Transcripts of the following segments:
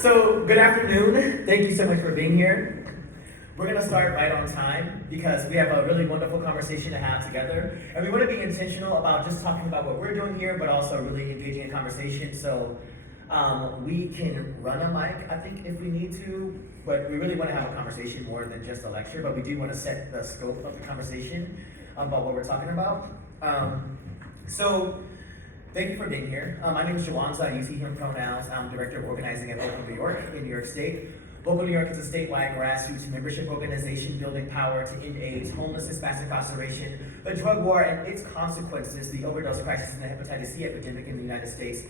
So, good afternoon. Thank you so much for being here. We're going to start right on time because we have a really wonderful conversation to have together. And we want to be intentional about just talking about what we're doing here, but also really engaging in conversation. So, we can run a mic, I think, if we need to, but we really want to have a conversation more than just a lecture, but we do want to set the scope of the conversation about what we're talking about. So, thank you for being here. My name is Jawanza. I use he, him pronouns. I'm Director of Organizing at Vocal New York in New York State. Vocal New York is a statewide grassroots membership organization building power to end AIDS, homelessness, mass incarceration, the drug war and its consequences, the overdose crisis and the hepatitis C epidemic in the United States,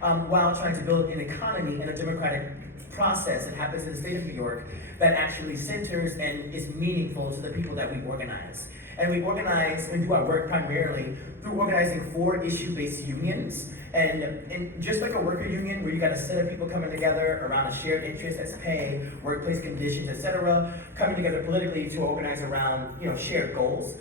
while trying to build an economy and a democratic process that happens in the state of New York that actually centers and is meaningful to the people that we organize. And we organize and do our work primarily through organizing 4 issue-based unions. And just like a worker union where you got a set of people coming together around a shared interest as pay, workplace conditions, etc., coming together politically to organize around shared goals.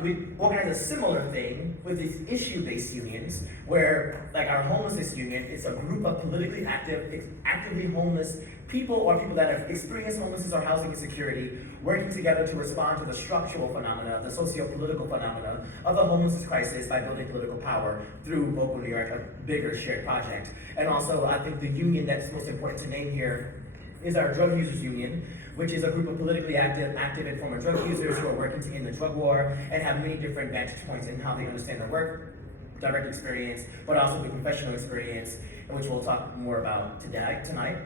We organize a similar thing with these issue-based unions where, like our homelessness union, it's a group of politically actively homeless people or people that have experienced homelessness or housing insecurity working together to respond to the structural phenomena, the socio-political phenomena of the homelessness crisis by building political power through Vocal New York, a bigger shared project. And also, I think the union that's most important to name here is our drug users union, which is a group of politically active and former drug users who are working to end the drug war and have many different vantage points in how they understand their work, direct experience, but also the professional experience, which we'll talk more about tonight.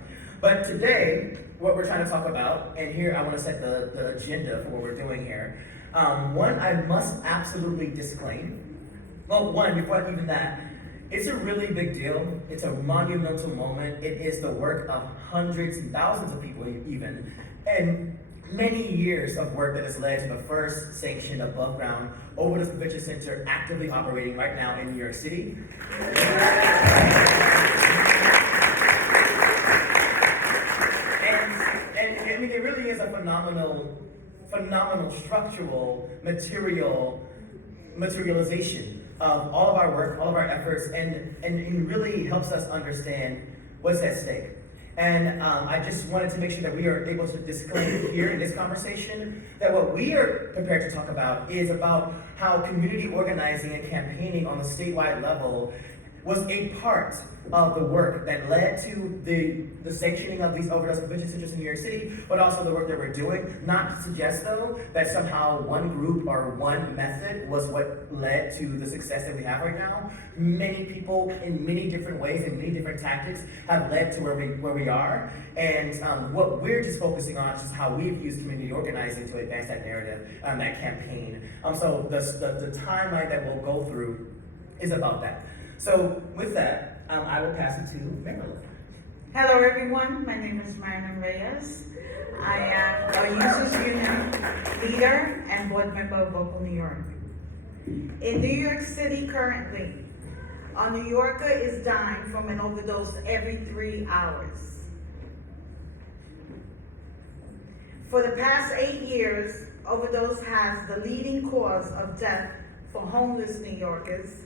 But today, what we're trying to talk about, and here I want to set the agenda for what we're doing here. One, I must absolutely disclaim. Well, one, before even that, it's a really big deal. It's a monumental moment. It is the work of hundreds and thousands of people even, and many years of work that has led to the first sanctioned above ground overdose prevention center actively operating right now in New York City. And I mean, it really is a phenomenal structural materialization of all of our work, all of our efforts, and it really helps us understand what's at stake. And I just wanted to make sure that we are able to disclaim here in this conversation that what we are prepared to talk about is about how community organizing and campaigning on the statewide level was a part of the work that led to the sanctioning of these overdose prevention centers in New York City, but also the work that we're doing. Not to suggest, though, that somehow one group or one method was what led to the success that we have right now. Many people in many different ways and many different tactics have led to where we are. And what we're just focusing on is just how we've used community organizing to advance that narrative, that campaign. So the timeline that we'll go through is about that. So with that, I will pass it to Marilyn. Hello everyone, my name is Marilyn Reyes. I am a Users Union leader and board member of Vocal New York. In New York City currently, a New Yorker is dying from an overdose every 3 hours. For the past 8 years, overdose has the leading cause of death for homeless New Yorkers.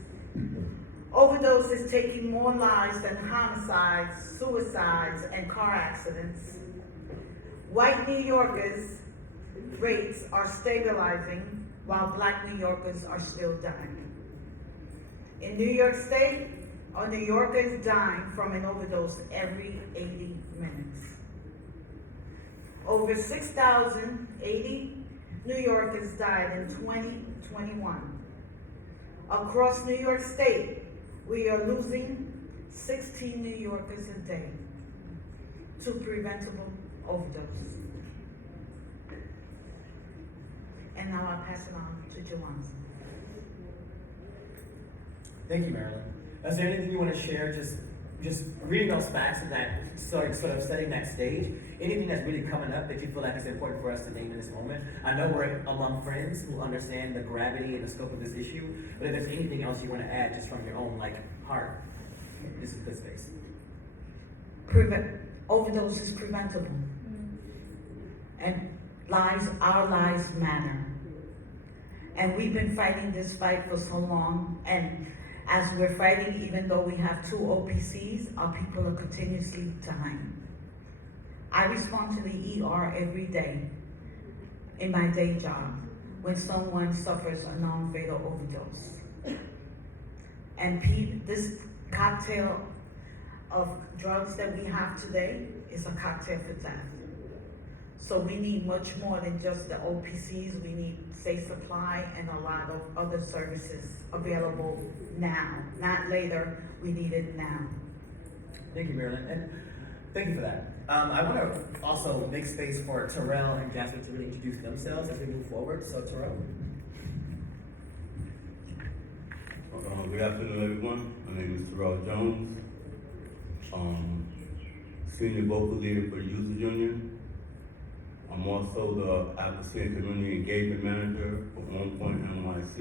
Overdose is taking more lives than homicides, suicides, and car accidents. White New Yorkers' rates are stabilizing while Black New Yorkers are still dying. In New York State, a New Yorker is dying from an overdose every 80 minutes. Over 6,080 New Yorkers died in 2021. Across New York State, we are losing 16 New Yorkers a day to preventable overdose. And now I'll pass it on to Jawanza. Thank you, Marilyn. Is there anything you want to share, just reading those facts and that sort of setting that stage? Anything that's really coming up that you feel like is important for us to name in this moment? I know we're among friends who understand the gravity and the scope of this issue, but if there's anything else you want to add just from your own heart, this is the space. Overdose is preventable. And our lives matter. And we've been fighting this fight for so long, and as we're fighting, even though we have 2 OPCs, our people are continuously dying. I respond to the ER every day in my day job when someone suffers a non-fatal overdose. And this cocktail of drugs that we have today is a cocktail for death. So we need much more than just the OPCs. We need safe supply and a lot of other services available now, not later. We need it now. Thank you, Marilyn, and thank you for that. I want to also make space for Terrell and Jasmine to really introduce themselves as we move forward. So, Terrell. Good afternoon, everyone. My name is Terrell Jones, Senior Vocal Leader for the Youth Union. I'm also the Advocacy and Community Engagement Manager for On Point NYC,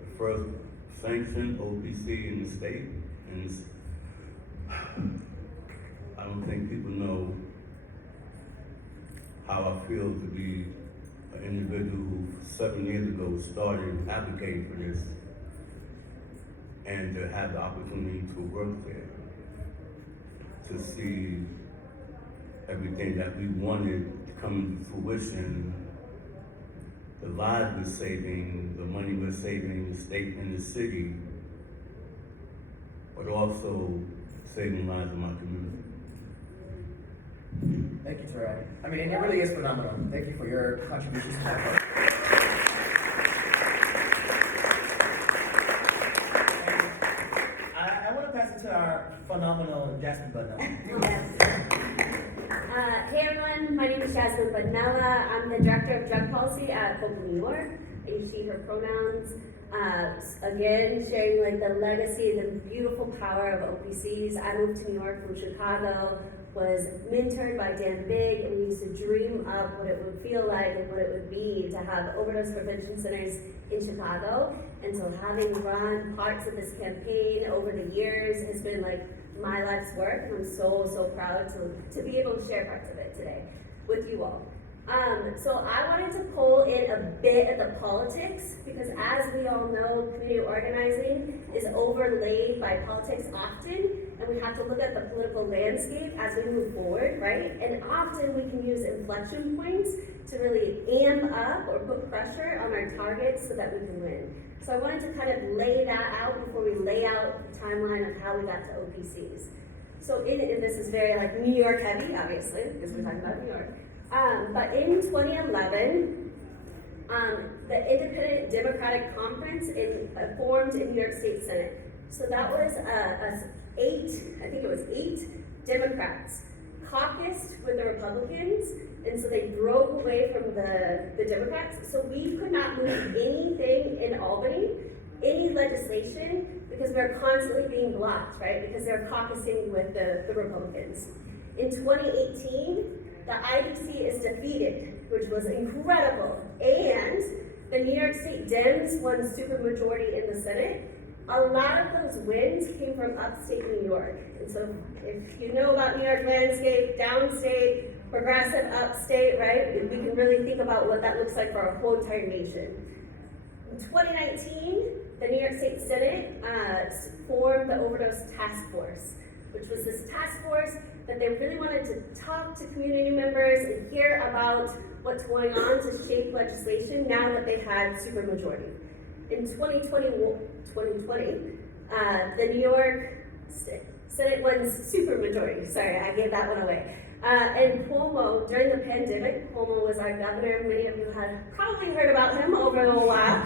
the first sanctioned OPC in the state. And I don't think people know how I feel to be an individual who 7 years ago started advocating for this and to have the opportunity to work there, to see everything that we wanted come to fruition, the lives we're saving, the money we're saving in the state and the city, but also saving lives in my community. Thank you, Terrell. I mean, and it really is phenomenal. Thank you for your contributions to that work. I want to pass it to our phenomenal Jasmine Budnella. Hey everyone, my name is Jasmine Budnella. I'm the Director of Drug Policy at Puerto, New York. I use she, her pronouns. Again, sharing like the legacy, the beautiful power of OPCs. I moved to New York from Chicago, was mentored by Dan Big, and we used to dream up what it would feel like and what it would be to have overdose prevention centers in Chicago. And so having run parts of this campaign over the years has been like my life's work, and I'm so proud to be able to share parts of it today with you all. So I wanted to pull in a bit of the politics, because as we all know, community organizing is overlaid by politics often, and we have to look at the political landscape as we move forward, right? And often we can use inflection points to really amp up or put pressure on our targets so that we can win. So I wanted to kind of lay that out before we lay out the timeline of how we got to OPCs. So and this is very like New York heavy, obviously, because we're talking about New York. But in 2011, the Independent Democratic Conference formed in New York State Senate. So that was eight Democrats caucused with the Republicans, and so they drove away from the Democrats. So we could not move anything in Albany, any legislation, because we were constantly being blocked, right? Because they're caucusing with the Republicans. In 2018, the IDC is defeated, which was incredible, and the New York State Dems won supermajority in the Senate. A lot of those wins came from upstate New York, and so if you know about New York landscape, downstate, progressive, upstate, right, we can really think about what that looks like for our whole entire nation. In 2019, the New York State Senate formed the Overdose Task Force, which was this task force that they really wanted to talk to community members and hear about what's going on to shape legislation now that they had supermajority. In 2020, the New York Senate won supermajority. Sorry, I gave that one away. And Cuomo, during the pandemic, Cuomo was our governor. Many of you have probably heard about him over a while.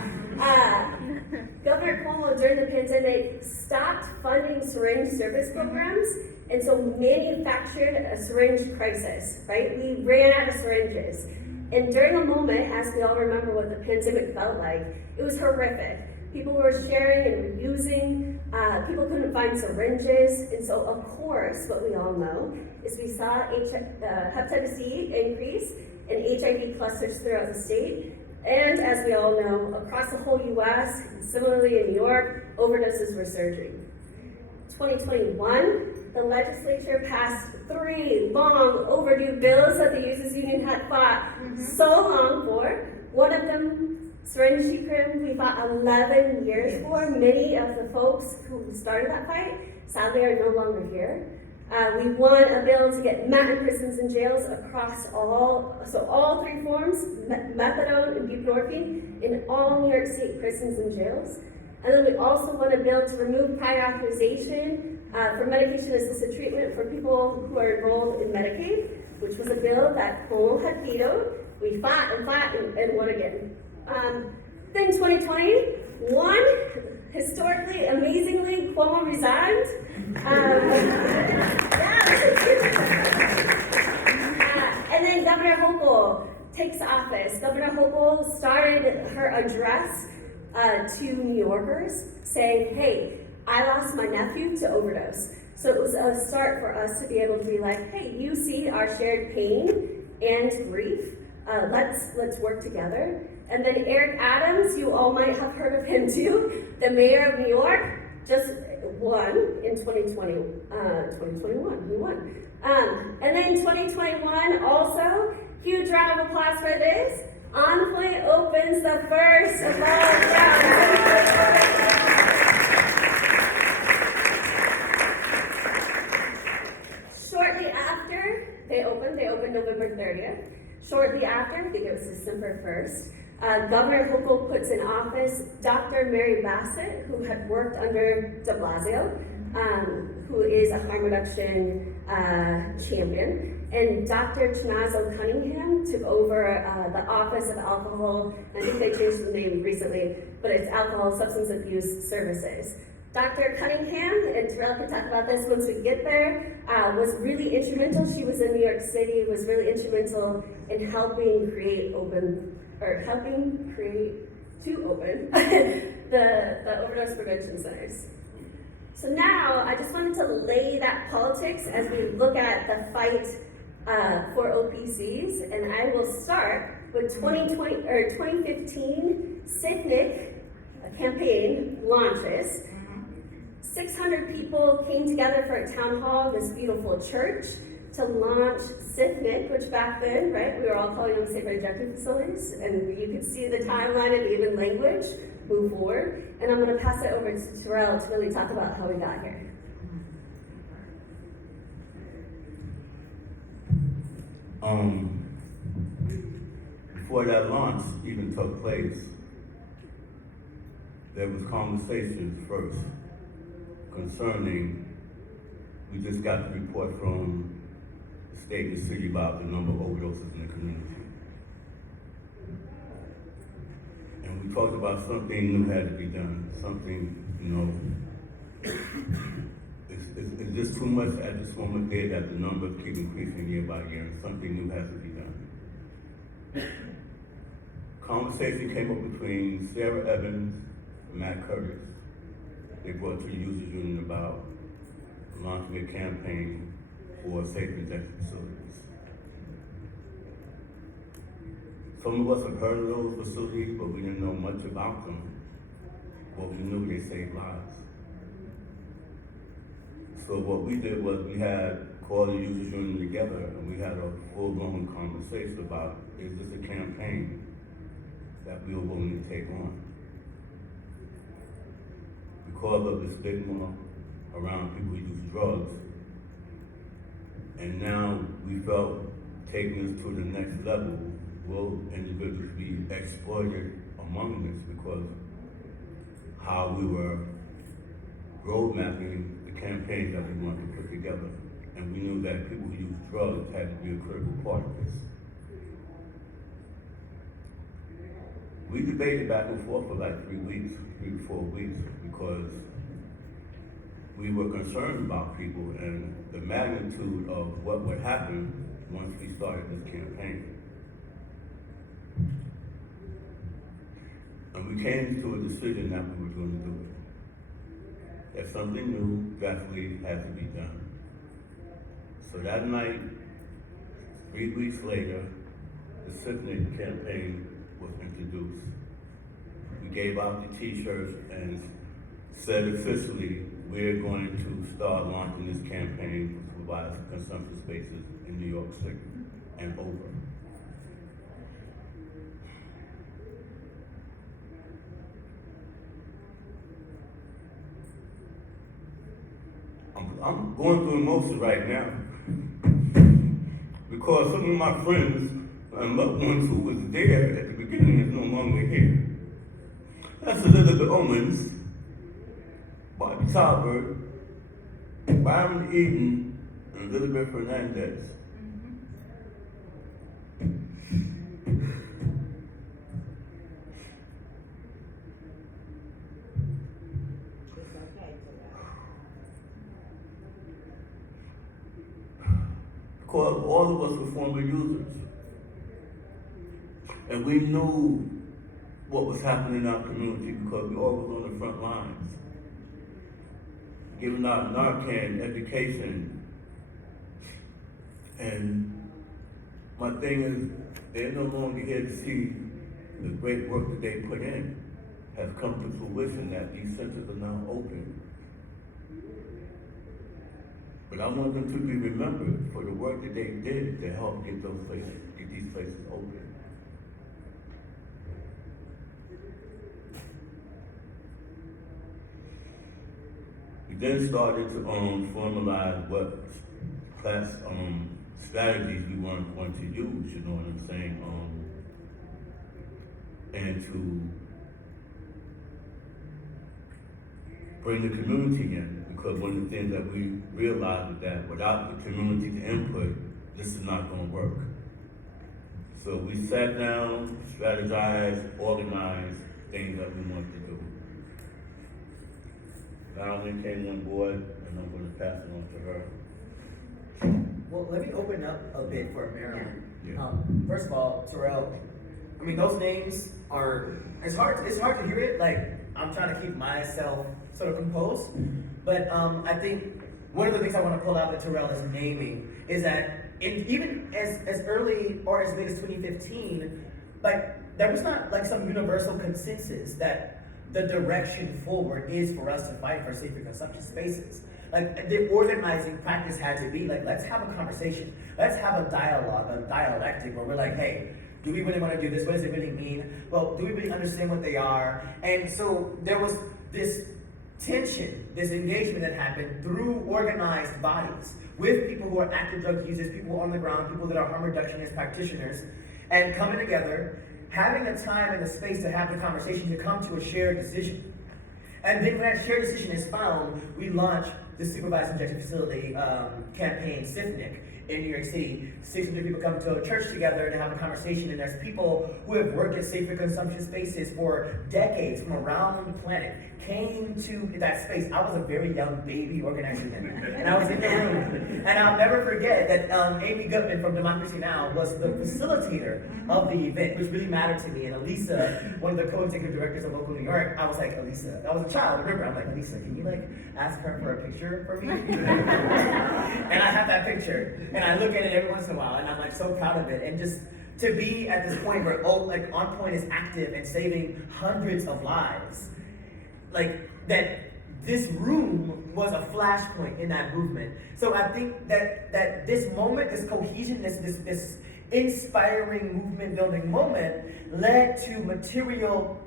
Governor Cuomo, during the pandemic, stopped funding syringe service programs, and so manufactured a syringe crisis, right? We ran out of syringes. And during a moment, as we all remember what the pandemic felt like, it was horrific. People were sharing and reusing, people couldn't find syringes, and so of course, what we all know is we saw hepatitis C increase and HIV clusters throughout the state, and as we all know, across the whole US, similarly in New York, overdoses were surging. 2021, the legislature passed 3 long overdue bills that the Users Union had fought so long for. One of them, syringe decrim, we fought 11 years for. Many of the folks who started that fight sadly are no longer here. We won a bill to get meth in prisons and jails across all three forms, methadone and buprenorphine, in all New York State prisons and jails. And then we also won a bill to remove prior authorization for medication-assisted treatment for people who are enrolled in Medicaid, which was a bill that Cuomo had vetoed. We fought and won again. Then 2021, historically, amazingly, Cuomo resigned. And then Governor Hochul takes office. Governor Hochul started her address to New Yorkers saying, hey, I lost my nephew to overdose. So it was a start for us to be able to be like, hey, you see our shared pain and grief. Let's work together. And then Eric Adams, you all might have heard of him too, the mayor of New York, just won in 2021, he won. And then 2021 also, huge round of applause for this. On Point opens the first of all Shortly after they opened November 30th. Shortly after, I think it was December 1st, Governor Hochul puts in office Dr. Mary Bassett, who had worked under de Blasio, who is a harm reduction champion. And Dr. Chinazo Cunningham took over the Office of Alcohol, I think they changed the name recently, but it's Alcohol Substance Abuse Services. Dr. Cunningham, and Terrell can talk about this once we get there, was really instrumental. She was in New York City, was really instrumental in helping open the overdose prevention centers. So now, I just wanted to lay that politics as we look at the fight for OPCs, and I will start with 2015 SIFNIC campaign launches. 600 people came together for a town hall in this beautiful church to launch SIFNIC, which back then, right, we were all calling them safe rejected facilities, and you could see the timeline and even language move forward. And I'm going to pass it over to Terrell to really talk about how we got here. Before that launch even took place, there was conversations first concerning, we just got the report from the state and city about the number of overdoses in the community. And we talked about something new had to be done, something, is this too much at this moment there that the numbers keep increasing year by year and something new has to be done? Conversation came up between Sarah Evans and Matt Curtis. They brought to the users union about launching a campaign for safe injection facilities. Some of us have heard of those facilities, but we didn't know much about them. What we knew, they saved lives. So what we did was we had called the users union together and we had a full-blown conversation about, is this a campaign that we are willing to take on? Because of the stigma around people who use drugs. And now we felt taking us to the next level, will individuals be exploited among this because how we were road mapping the campaigns that we wanted to put together. And we knew that people who use drugs had to be a critical part of this. We debated back and forth for like 3 to 4 weeks, because we were concerned about people and the magnitude of what would happen once we started this campaign. And we came to a decision that we were going to do it. That something new definitely had to be done. So that night, 3 weeks later, the SIFNIC campaign was introduced. We gave out the t-shirts and said officially, we're going to start launching this campaign to provide consumption spaces in New York City and over. I'm going through emotion right now because some of my friends and loved ones who was there at the beginning is no longer here. That's Elizabeth Owens, Bobby Talbert, Byron Eden, and Elizabeth Fernandez. Because all of us were former users. And we knew what was happening in our community because we all was on the front lines. Giving out Narcan education. And my thing is, they're no longer here to see the great work that they put in has come to fruition that these centers are now open. But I want them to be remembered for the work that they did to help get these places open. We then started to formalize what class strategies we weren't going to use, you know what I'm saying? And to bring the community in, because one of the things that we realized is that without the community's input, this is not going to work. So we sat down, strategized, organized things that we wanted to do. Marilyn came on board, and I'm going to pass it on to her. Well, let me open up a bit for Marilyn. Yeah. First of all, Terrell, I mean, those names are, it's hard to hear it. Like, I'm trying to keep myself sort of composed. But I think one of the things I want to pull out that Terrell is naming is that even as early or as late as 2015, like, there was not like some universal consensus that the direction forward is for us to fight for safer consumption spaces. Like, the organizing practice had to be like, let's have a conversation. Let's have a dialogue, a dialectic where we're like, hey, do we really want to do this? What does it really mean? Well, do we really understand what they are? And so there was this tension, this engagement that happened through organized bodies with people who are active drug users, people on the ground, people that are harm reductionist practitioners, and coming together, having the time and the space to have the conversation to come to a shared decision. And then when that shared decision is found, we launch the Supervised Injection Facility campaign, SIFNIC, in New York City. 600 people come to a church together to have a conversation, and there's people who have worked at safer consumption spaces for decades from around the planet, came to that space. I was a very young baby organizer then, and I was in the room. And I'll never forget that Amy Goodman from Democracy Now! Was the facilitator of the event, which really mattered to me. And Elisa, one of the co-executive directors of Local New York, I was like, Elisa, I was a child, remember? I'm like, Elisa, can you like ask her for a picture for me? And I have that picture. And I look at it every once in a while, and I'm like so proud of it. And just to be at this point where like On Point is active and saving hundreds of lives, like that this room was a flashpoint in that movement. So I think that this moment, this cohesion, this inspiring movement building moment led to material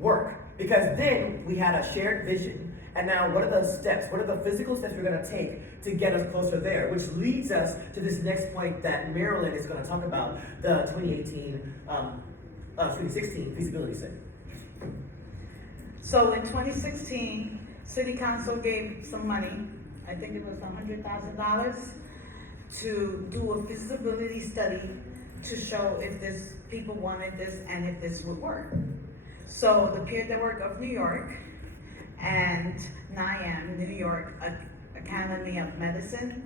work, because then we had a shared vision. And now what are the steps? What are the physical steps we're gonna take to get us closer there? Which leads us to this next point that Marilyn is gonna talk about, the 2016 feasibility study. So in 2016, City Council gave some money, I think it was $100,000, to do a feasibility study to show if people wanted this and if this would work. So the Peer Network of New York and NIAM, New York Academy of Medicine,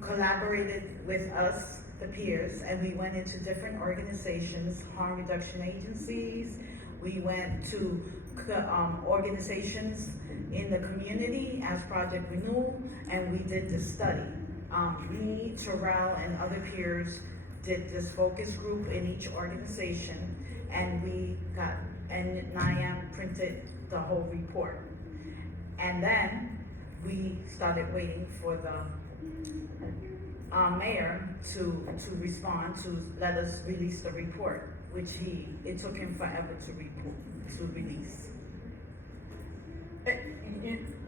collaborated with us, the peers, and we went into different organizations, harm reduction agencies. We went to organizations in the community as Project Renewal, and we did this study. Me, Terrell, and other peers did this focus group in each organization, and NIAM printed the whole report. And then we started waiting for the mayor to respond, to let us release the report, which it took him forever to release.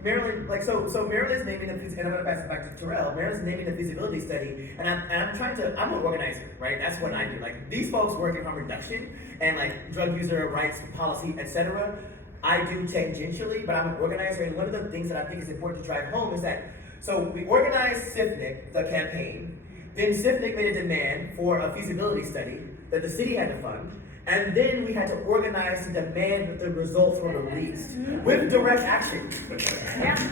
Marilyn, so Marilyn's naming the, and I'm gonna pass it back to Terrell. Marilyn's naming the feasibility study, and I'm an organizer, right? That's what I do. Like, these folks work in harm reduction and like drug user rights policy, etc. I do tangentially, but I'm an organizer, and one of the things that I think is important to drive home is that, so we organized SIFNIC, the campaign, then SIFNIC made a demand for a feasibility study that the city had to fund, and then we had to organize to demand that the results were released with direct action.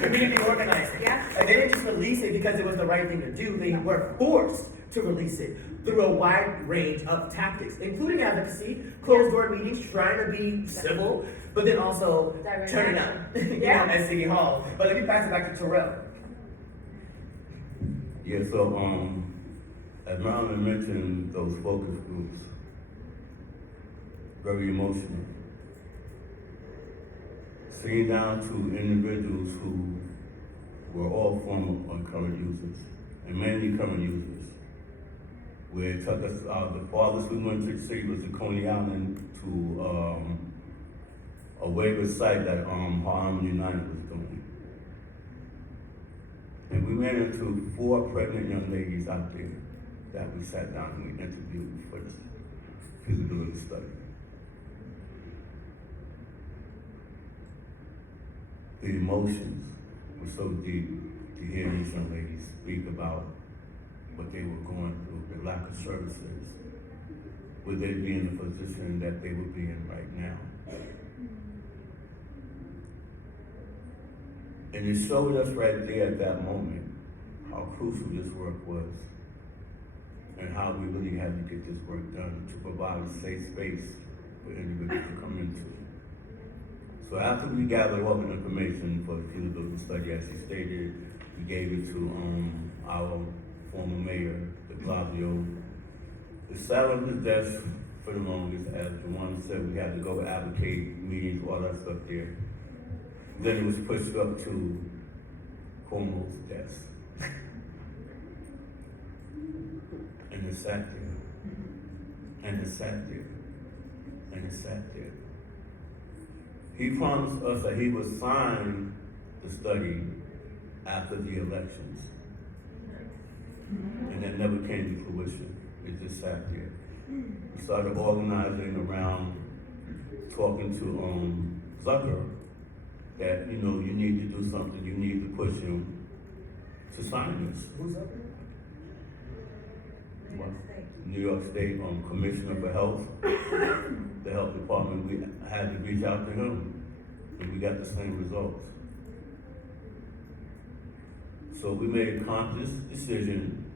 Community organizing. Yeah. And they didn't just release it because it was the right thing to do, they were forced to release it through a wide range of tactics, including advocacy, closed door meetings, trying to be civil, but then also Direct turning action. up at City Hall. But let me pass it back to Terrell. Yeah, so, as Marilyn mentioned, those focus groups, very emotional. Seeing down to individuals who were all former or current users, and mainly current users, where it took us, the farthest we went to see was the Coney Island to a waiver site that Harm United was doing. And we ran into 4 pregnant young ladies out there that we sat down and we interviewed for this feasibility study. The emotions were so deep to hear these young ladies speak about what they were going through, the lack of services, would they be in the position that they would be in right now? And it showed us right there at that moment how crucial this work was and how we really had to get this work done to provide a safe space for individuals to come into. So after we gathered all the information for the feasibility study, as he stated, we gave it to our former mayor, de Blasio. It sat on his desk for the longest, as Jawanza said, we had to go advocate meetings, all that stuff there. Then it was pushed up to Cuomo's desk. And it sat there. And it sat there. And it sat there. He promised us that he would sign the study after the elections. And that never came to fruition. It just sat there. We started organizing around talking to Zucker that, you know, you need to do something, you need to push him to sign this. Who's up? New York State Commissioner for Health, the health department, we had to reach out to him, and we got the same results. So we made a conscious decision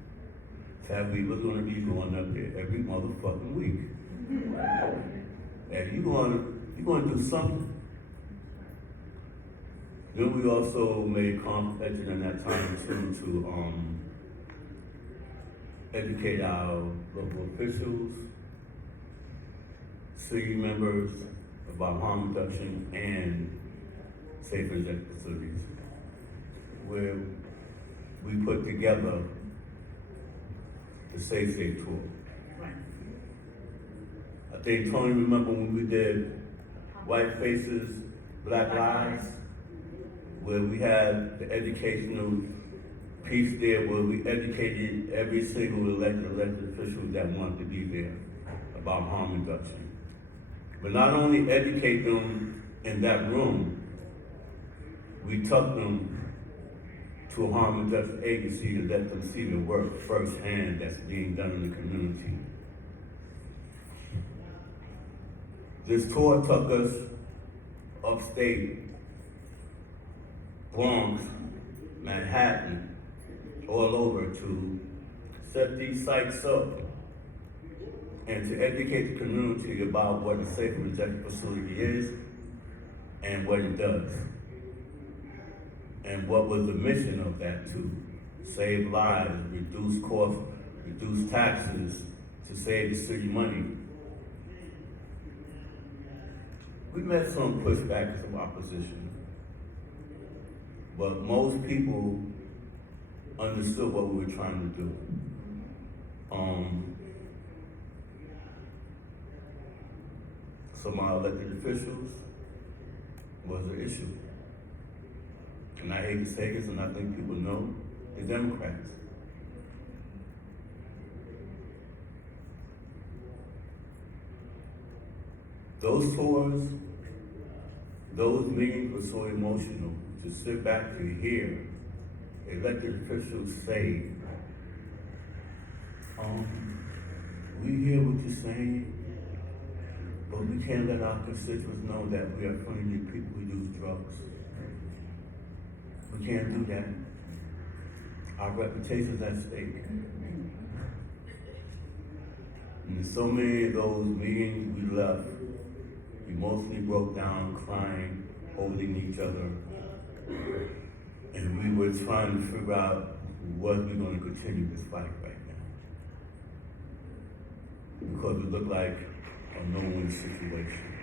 that we were gonna be going up there every motherfucking week. And you're gonna do something. Then we also made competition in that time too to educate our local officials, city members about harm reduction and safe inject facilities, where we put together the Safe tour. I think Tony remember when we did White Faces, Black Lives, where we had the educational piece there where we educated every single elected official that wanted to be there about harm reduction. But not only educate them in that room, we took them to a harm reduction agency to let them see the work firsthand that's being done in the community. This tour took us upstate, Bronx, Manhattan, all over to set these sites up and to educate the community about what a safe injection facility is and what it does. And what was the mission of that, to save lives, reduce costs, reduce taxes, to save the city money. We met some pushback, some opposition, but most people understood what we were trying to do. Some of our elected officials was an issue. and I hate to say this, and I think people know, the Democrats. Those tours, those meetings were so emotional to sit back to hear elected officials say, we hear what you're saying, but we can't let our constituents know that we are friendly people who use drugs. We can't do that. Our reputation's at stake. And in so many of those meetings we left, emotionally broke down, crying, holding each other. And we were trying to figure out, was we going to continue this fight right now? Because it looked like a no-win situation.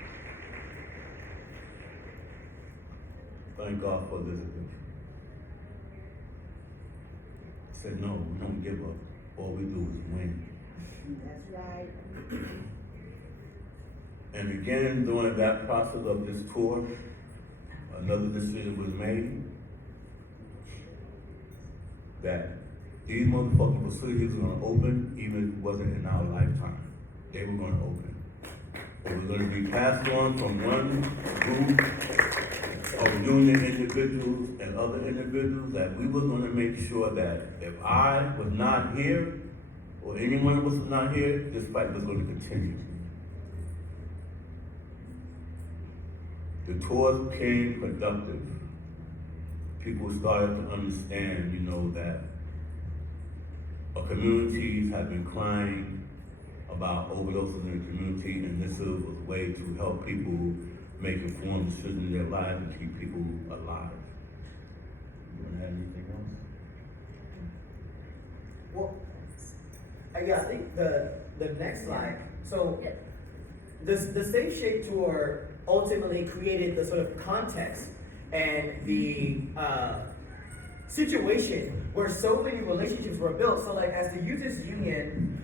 Thank God for Elizabeth. Said, no, we don't give up. All we do is win. That's right. And again, during that process of this tour, another decision was made that these motherfucking facilities were gonna open even if it wasn't in our lifetime. They were gonna open. It was gonna be passed on from one group of union individuals and other individuals, that we were gonna make sure that if I was not here, or anyone was not here, this fight was gonna continue. The tours became productive. People started to understand, that our communities have been crying about overdoses in the community, and this was a way to help people make informed decisions in their lives and keep people alive. You want to add anything else? Well, I think the next slide. So, the Safe Shape Tour ultimately created the sort of context and the situation where so many relationships were built. So, like, as the Youth Union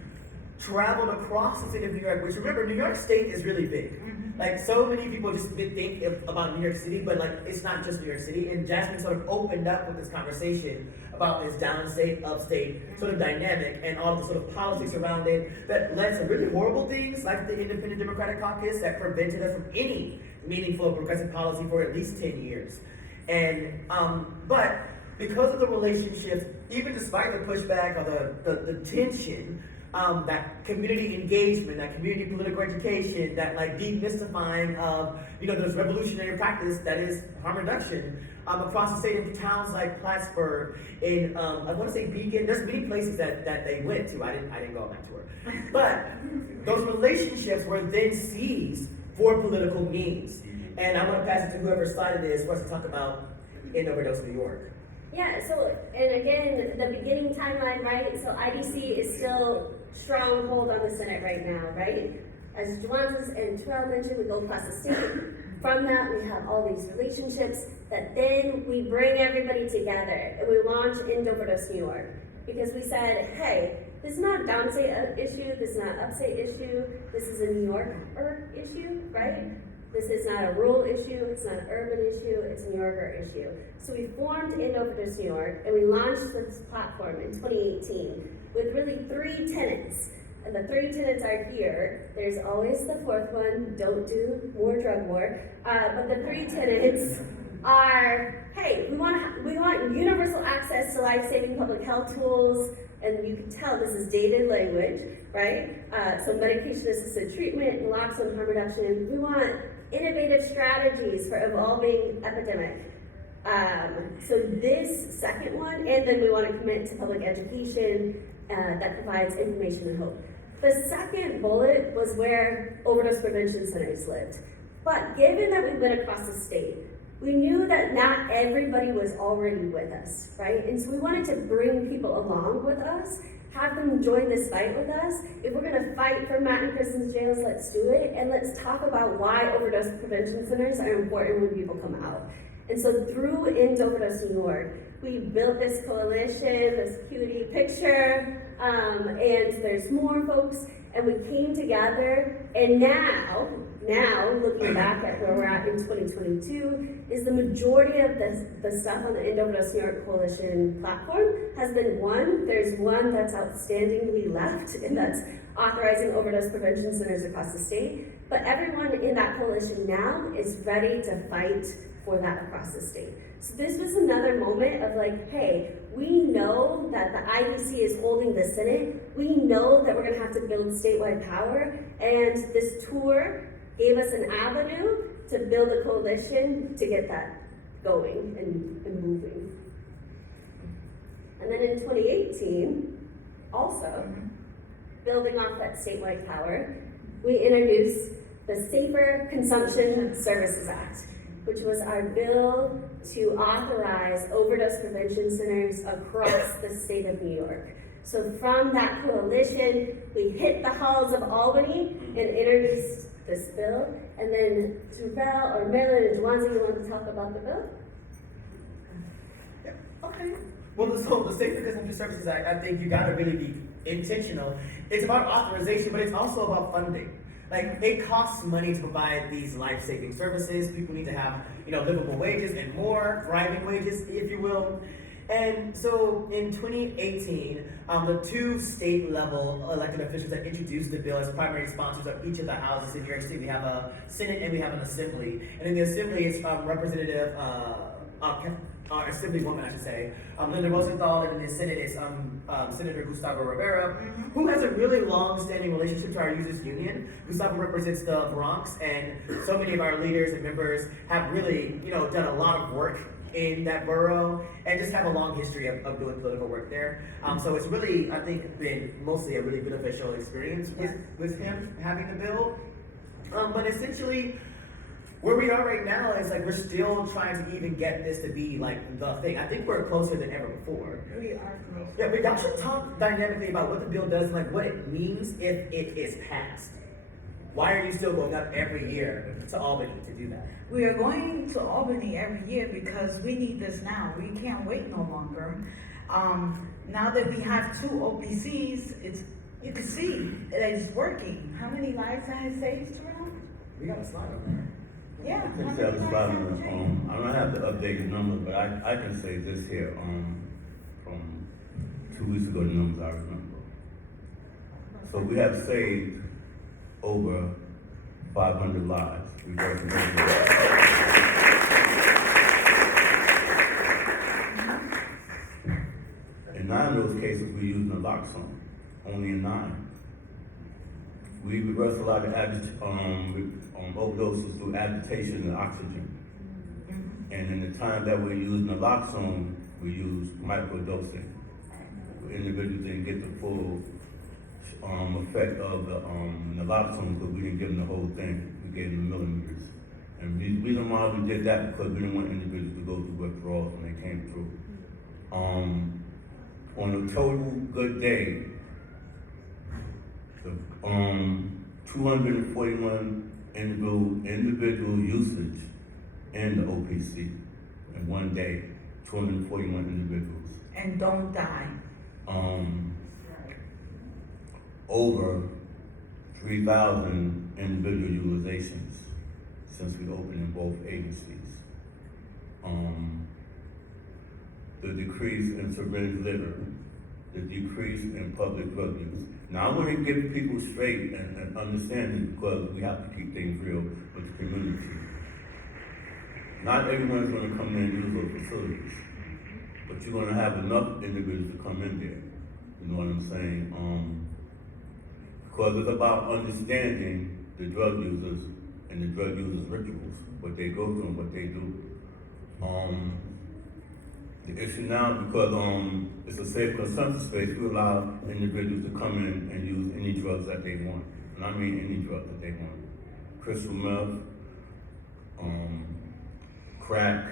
traveled across the state of New York, which, remember, New York State is really big. Like, so many people just think about New York City, but like, it's not just New York City. And Jasmine sort of opened up with this conversation about this downstate, upstate sort of dynamic and all the sort of politics around it that led to really horrible things like the Independent Democratic Caucus that prevented us from any meaningful progressive policy for at least 10 years. And, but because of the relationships, even despite the pushback or the tension, that community engagement, that community political education, that like demystifying of, this revolutionary practice that is harm reduction, across the state in towns like Plattsburgh, in, I want to say Beacon, there's many places that they went to. I didn't go on that tour. But those relationships were then seized for political means. And I want to pass it to whoever slide it is for us to talk about in Overdose, New York. Yeah, so, and again, the beginning timeline, right? So IDC is still stronghold on the Senate right now, right? As Jawanza and Terrell mentioned, we go across the state. From that, we have all these relationships that then we bring everybody together and we launch in Overdose, New York. Because we said, hey, this is not a downstate issue, this is not an upstate issue, this is a New Yorker issue, right? This is not a rural issue, it's not an urban issue, it's a New Yorker issue. So we formed in Overdose, New York, and we launched this platform in 2018 with really 3 tenets. And the 3 tenets are here. There's always the 4th one, don't do more drug war. But the 3 tenets are, hey, we want universal access to life-saving public health tools, and you can tell this is dated language, right? So medication-assisted treatment, naloxone harm reduction. We want innovative strategies for evolving epidemic. So this second one, and then we want to commit to public education that provides information and hope. The second bullet was where overdose prevention centers lived. But given that we went across the state, we knew that not everybody was already with us, right? And so we wanted to bring people along with us, have them join this fight with us. If we're gonna fight for Mountain prisons, jails, let's do it. And let's talk about why overdose prevention centers are important when people come out. And so through End Overdose New York, we built this coalition, this cutie picture, and there's more folks. And we came together, and now, looking back at where we're at in 2022, is the majority of the stuff on the End Overdose New York Coalition platform has been won. There's one that's outstandingly left, and that's authorizing overdose prevention centers across the state. But everyone in that coalition now is ready to fight for that across the state. So this was another moment of like, hey, we know that the IBC is holding the Senate. We know that we're gonna have to build statewide power, and this tour gave us an avenue to build a coalition to get that going and moving. And then in 2018, also, building off that statewide power, we introduced the Safer Consumption Services Act, which was our bill to authorize overdose prevention centers across the state of New York. So from that coalition, we hit the halls of Albany and introduced this bill. And then Terrell or Marilyn and Jawanza, you want to talk about the bill? Yeah, okay. Well, so the Safer Consumption Services Act, I think you gotta really be intentional. It's about authorization, but it's also about funding. Like, it costs money to provide these life-saving services. People need to have, livable wages and more, thriving wages, if you will. And so in 2018, the two state-level elected officials that introduced the bill as primary sponsors of each of the houses in New York City, we have a Senate and we have an Assembly. And in the Assembly, it's Representative, Assemblywoman, I should say, Linda Rosenthal, and in the Senate is Senator Gustavo Rivera, who has a really long-standing relationship to our Users Union. Gustavo represents the Bronx, and so many of our leaders and members have really, done a lot of work in that borough, and just have a long history of doing political work there. So it's really, I think, been mostly a really beneficial experience with him having the bill. But essentially, where we are right now is like we're still trying to even get this to be like the thing. I think we're closer than ever before. We are close. Yeah, but y'all should talk dynamically about what the bill does and like what it means if it is passed. Why are you still going up every year to Albany to do that? We are going to Albany every year because we need this now. We can't wait no longer. Now that we have 2 OPCs, you can see that it's working. How many lives that has saved, Terrell? We got a slide on there. Yeah. I think that was about, I don't have to update the numbers, but I can say this here, from 2 weeks ago, the numbers I remember. So we have saved over 500 lives. We've worked with in 9 of those cases, we used naloxone, only in 9. We reverse a lot of overdoses through agitation and oxygen. And in the time that we use naloxone, we use microdosing. Individuals didn't get the full effect of the naloxone because we didn't give them the whole thing. We gave them the millimeters. And the reason why we did that because we didn't want individuals to go through withdrawals when they came through. On a total good day, the 241 individual usage in the OPC in one day, 241 individuals. And don't die. Over 3,000 individual utilizations since we opened in both agencies. The decrease in syringe litter, the decrease in public drug use. Now I want to give people straight and understand this because we have to keep things real with the community. Not everyone's going to come in and use those facilities, but you're going to have enough individuals to come in there. You know what I'm saying? Because it's about understanding the drug users and the drug users' rituals, what they go through and what they do. The issue now, because it's a safe consumption space, we allow individuals to come in and use any drugs that they want. And I mean any drug that they want. Crystal meth, crack,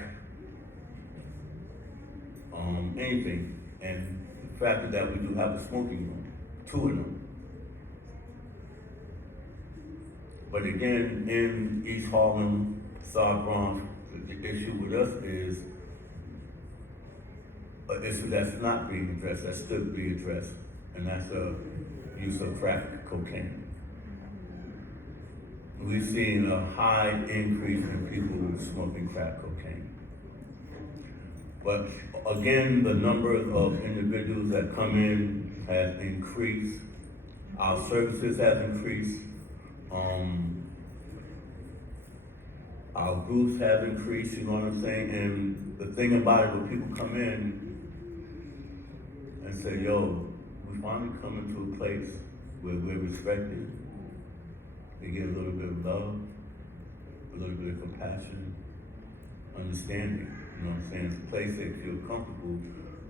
anything. And the fact is that we do have a smoking room, 2 of them. But again, in East Harlem, South Bronx, the issue with us is an issue that's not being addressed, that should be addressed. And that's use of crack cocaine. We've seen a high increase in people smoking crack cocaine. But again, the number of individuals that come in has increased. Our services have increased. Our groups have increased, you know what I'm saying? And the thing about it, when people come in and say, yo, we finally come into a place where we're respected. They get a little bit of love, a little bit of compassion, understanding. You know what I'm saying? It's a place they feel comfortable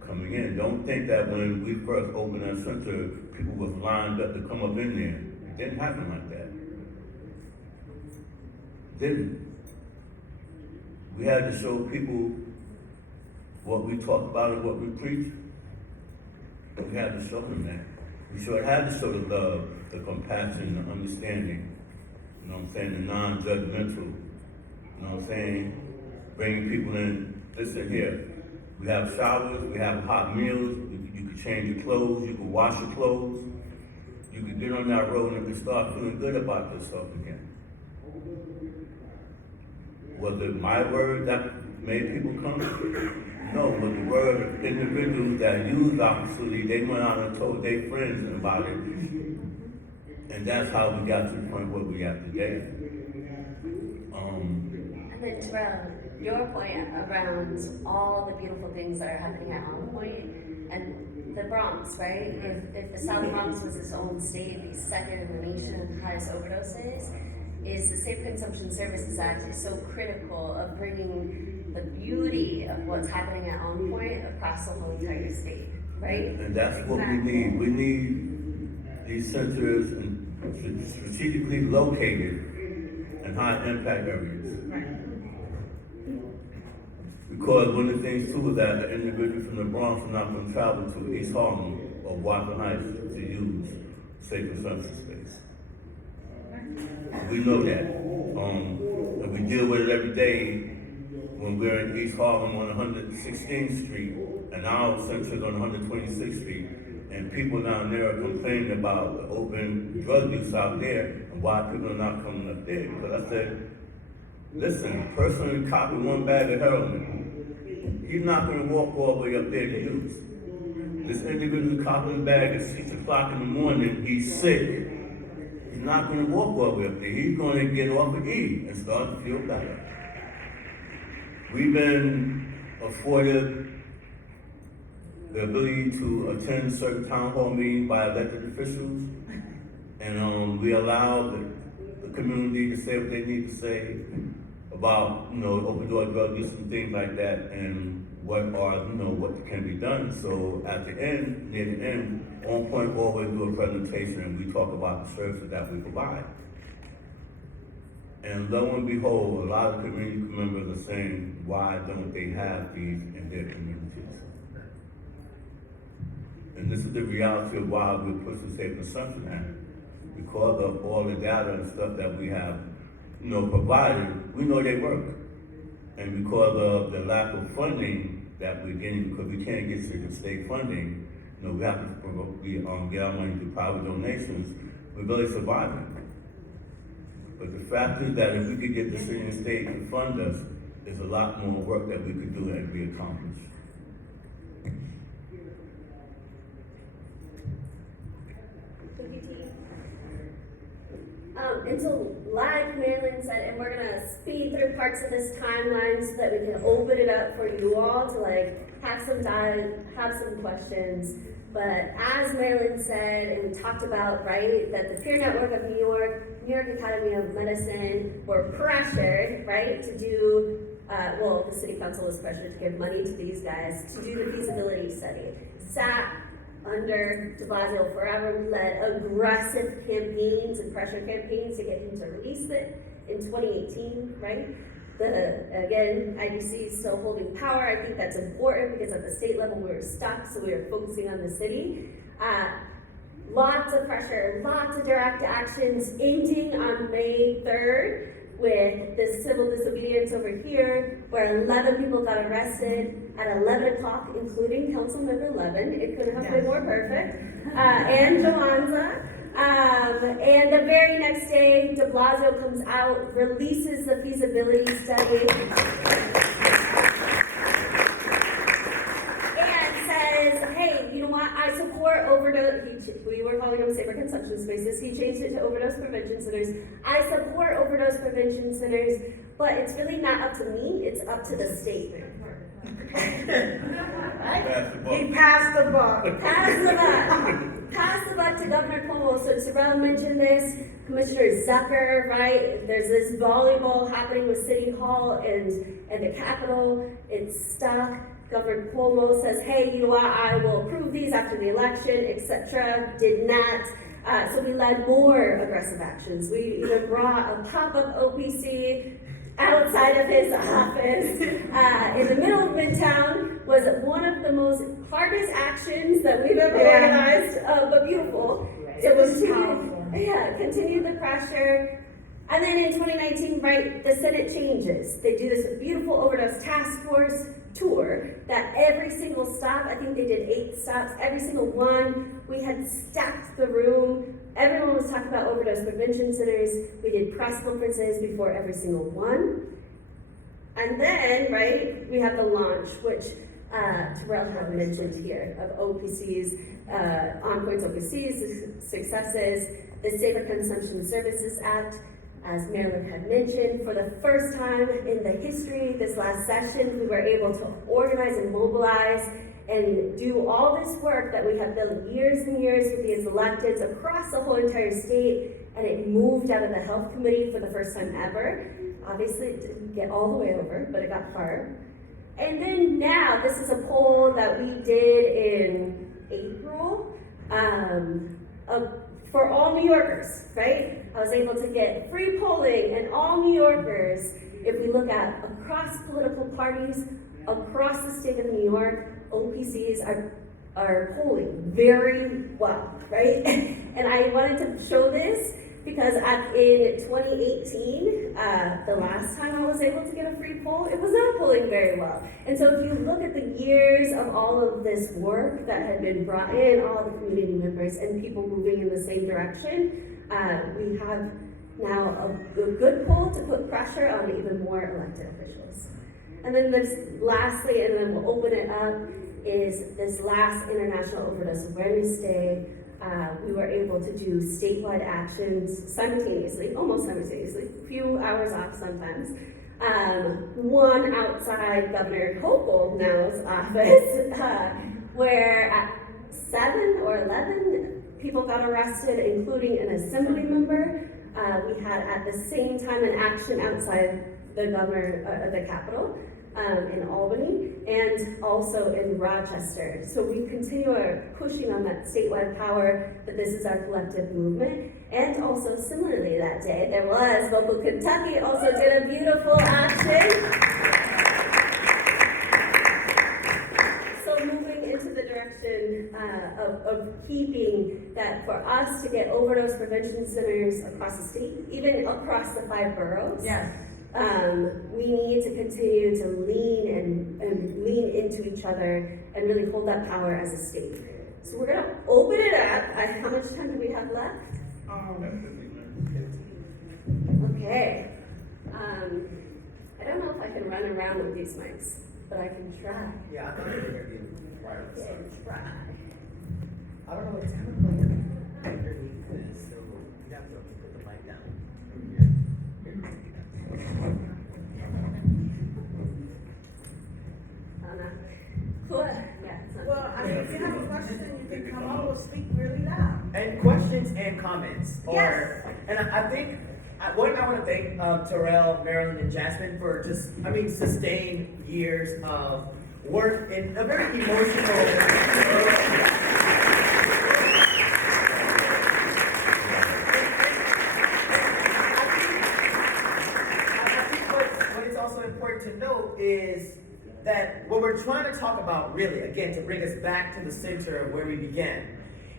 coming in. Don't think that when we first opened our center, people was lined up to come up in there. It didn't happen like that. It didn't. We had to show people what we talk about and what we preach. We had to show them that. We had to show the love, the compassion, the understanding. You know what I'm saying? The non-judgmental. You know what I'm saying? Bringing people in. Listen here. We have showers. We have hot meals. You can change your clothes. You can wash your clothes. You can get on that road and you can start feeling good about yourself again. Was it my word that made people come? No, but the word of individuals that used our facility, they went out and told their friends about it. And that's how we got to the point where we are today. And then Terrell, your point around all the beautiful things that are happening at On Point and the Bronx, right? If the South Bronx was its own state, the second in the nation highest overdoses, is the Safe Consumption Services Act is so critical of bringing the beauty of what's happening at On Point across the whole entire state, right? And that's what we need. We need these centers strategically located in high impact areas. Because one of the things too is that the individuals from the Bronx are not going to travel to East Harlem or Watson Heights to use safe consumption space. We know that. And we deal with it every day when we're in East Harlem on 116th Street and our center is on 126th Street. And people down there are complaining about the open drug use out there and why people are not coming up there. Because I said, listen, a person copying one bag of heroin, he's not going to walk all the way up there to use. This individual copying a bag at 6 o'clock in the morning, he's sick. He's not going to walk all the way up there. He's going to get off of E and start to feel better. We've been afforded the ability to attend certain town hall meetings by elected officials, and we allow the community to say what they need to say about, open door drug use and things like that, and what can be done. So at the end, near the end, On Point always do a presentation and we talk about the services that we provide. And lo and behold, a lot of community members are saying, why don't they have these in their communities? And this is the reality of why we're pushing Safe Consumption Act. Because of all the data and stuff that we have, provided, we know they work. And because of the lack of funding that we're getting, because we can't get certain state funding, we have to get our money through private donations, we're really surviving. But the fact is that if we could get the city and state to fund us, there's a lot more work that we could do and be accomplished. And so, like Marilyn said, and we're gonna speed through parts of this timeline so that we can open it up for you all to have some time, have some questions. But as Marilyn said, and we talked about, right, that the peer network of New York Academy of Medicine were pressured, right, to do, the city council was pressured to give money to these guys to do the feasibility study. Sat under de Blasio forever, we led aggressive campaigns and pressure campaigns to get him to release it in 2018, right? Again, IDC is still holding power. I think that's important because at the state level we were stuck, so we were focusing on the city. Lots of pressure, lots of direct actions, ending on May 3rd. with this civil disobedience over here, where 11 people got arrested at 11 o'clock, including Councilmember Levin. It couldn't have been more perfect. And Jawanza. And the very next day, de Blasio comes out, releases the feasibility study, and says, hey, you know what, I support overdose, we were calling them safer consumption spaces, he changed it to overdose prevention centers. I support overdose prevention centers, but it's really not up to me, it's up to the state. Right? He passed the buck. Pass the buck. Pass the buck to Governor Cuomo. So Terrell mentioned this, Commissioner Zucker, right? There's this volleyball happening with City Hall and the Capitol. It's stuck. Governor Cuomo says, hey, you know what, I will approve these after the election, etc. Did not. So we led more aggressive actions. We even brought a pop-up OPC outside of his office in the middle of Midtown. Was one of the most hardest actions that we've ever organized, but beautiful. It was powerful. Continued the pressure. And then in 2019, right, the Senate changes. They do this beautiful overdose task force tour that every single stop, I think they did 8 stops, every single one, we had stacked the room. Everyone was talking about overdose prevention centers. We did press conferences before every single one. And then, right, we have the launch, which Terrell had mentioned here, of OPCs, on-points OPCs, successes, the Safer Consumption Services Act, as Marilyn had mentioned, for the first time in the history, this last session, we were able to organize and mobilize and do all this work that we have built years and years with these electeds across the whole entire state, and it moved out of the health committee for the first time ever. Obviously, it didn't get all the way over, but it got far. And then now, this is a poll that we did in April, for all New Yorkers, right? I was able to get free polling and all New Yorkers, if we look at across political parties, across the state of New York, OPCs are polling very well, right? And I wanted to show this because in 2018, the last time I was able to get a free poll, it was not polling very well. And so if you look at the years of all of this work that had been brought in, all the community members and people moving in the same direction, we have now a good poll to put pressure on even more elected officials. And then this lastly, and then we'll open it up, is this last International Overdose Awareness Day. We were able to do statewide actions simultaneously, almost simultaneously, a few hours off sometimes. One outside Governor Hochul's office, where at 7 or 11 people got arrested, including an assembly member. We had at the same time an action outside the the Capitol. In Albany and also in Rochester. So we continue our pushing on that statewide power, that this is our collective movement. And also similarly that day, there was Local Kentucky also did a beautiful action. So moving into the direction of keeping that for us to get overdose prevention centers across the state, even across the 5 boroughs. Yes. We need to continue to lean and lean into each other and really hold that power as a state. So we're gonna open it up. How much time do we have left? Okay. I don't know if I can run around with these mics, but I can try. Yeah, I thought you were going to be wireless. I can try. I don't know what time underneath this, so you have to put the mic down. Cool. Yeah. It's not Well, I mean, if you have a question, you can come up or speak really loud. And questions and comments. Yes. And I think, I want to thank Terrell, Marilyn, and Jasmine for just, sustained years of work in a very emotional. What is also important to note is that what we're trying to talk about, really, again, to bring us back to the center of where we began,